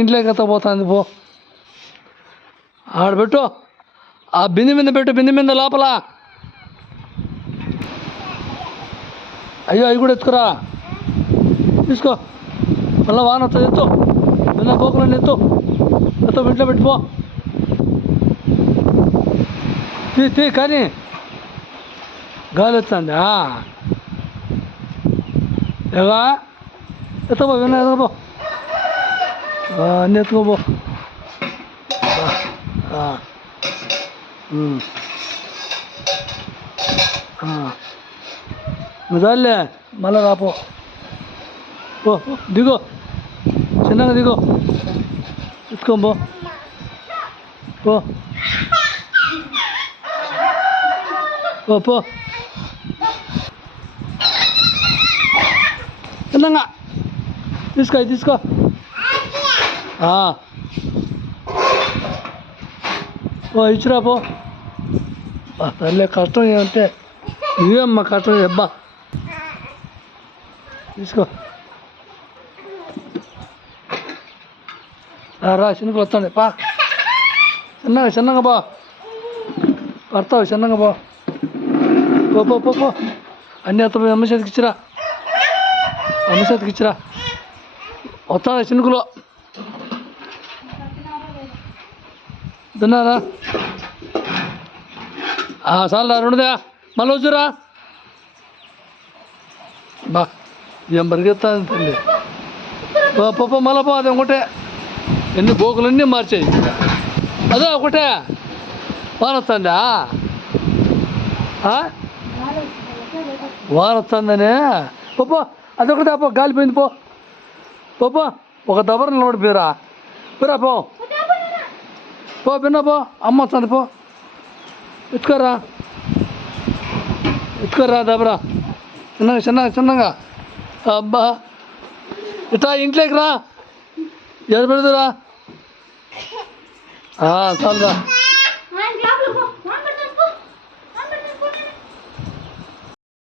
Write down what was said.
ఇంట్లోకి ఎత్తపోతుంది పో. ఆడబెట్టు, ఆ బింది మీద పెట్టు, బింది మీద లోపల. అయ్యో అవి కూడా ఎత్తుకురా, తీసుకో. మళ్ళీ వాన వస్తుంది, ఎత్తు. నిన్న పోకులండి, ఎత్తు ఇంట్లో పెట్టిపో. తీ కానీ గాలి వస్తుంది. ఎగా ఎత్తపో, విన్నా ఎత్తపో, అన్నీ ఎత్తుకోపో. చాలే, మళ్ళా రాపో. పో దిగో, చిన్నగా దిగో, ఎత్తుకోబో. పో పో పో, చిన్నగా తీసుకో, తీసుకో. ఓ ఇచ్చిరా పో. తల్లి కష్టం ఏమంటే నువ్వేమ్మా కష్టం అబ్బా. తీసుకో రా, చిన్నగా వస్తాండి పా. చిన్నగా చిన్నగా బా, పడతావు చిన్నగా బా. పో పో పో పో, అన్నీ ఎత్తపోయి అమ్మ చేతికి ఇచ్చిరా, అమ్మ చేతికి ఇచ్చిరా. వస్తాను చినుకులో. తిన్నారా? చాలరా, రెండుదా, మళ్ళీ వచ్చురా. బా ఏం పరిగెత్తాను తల్లి. పో మళ్ళీ పో, అది ఒకటే. ఎన్ని బోకులన్నీ మార్చాయి. అదే ఒకటే వాన వస్తుందా? వాన వస్తుందనే పో. అదొకటే పో, గాలిపోయింది పో. పో ఒక దబర నిలబడిపోయిరా. పోరా పో పో, పిన్న పో, అమ్మ వస్తుంది పో. ఎత్తుకోరా, ఎత్తుకోరా దబరా, చిన్నగా చిన్నగా చిన్నగా. అబ్బా ఇట్లా ఇంట్లోకి రా, ఎదు పెడదురా. చాలురా.